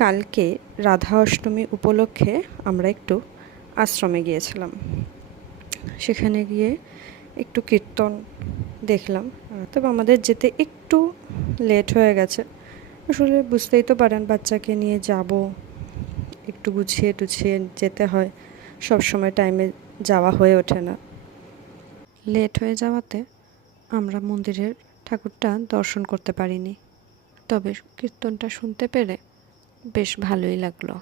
কালকে রাধা অষ্টমী উপলক্ষে আমরা একটু আশ্রমে গিয়েছিলাম। সেখানে গিয়ে একটু কীর্তন দেখলাম, তবে আমাদের যেতে একটু লেট হয়ে গেছে। আসলে বুঝতেই তো পারেন, বাচ্চাকে নিয়ে যাব, একটু গুছিয়ে টুছিয়ে যেতে হয়, সব সময় টাইমে যাওয়া হয়ে ওঠে না। লেট হয়ে যাওয়াতে আমরা মন্দিরের ঠাকুরটা দর্শন করতে পারিনি, তবে কীর্তনটা শুনতে পেরে বেশ ভালোই লাগলো।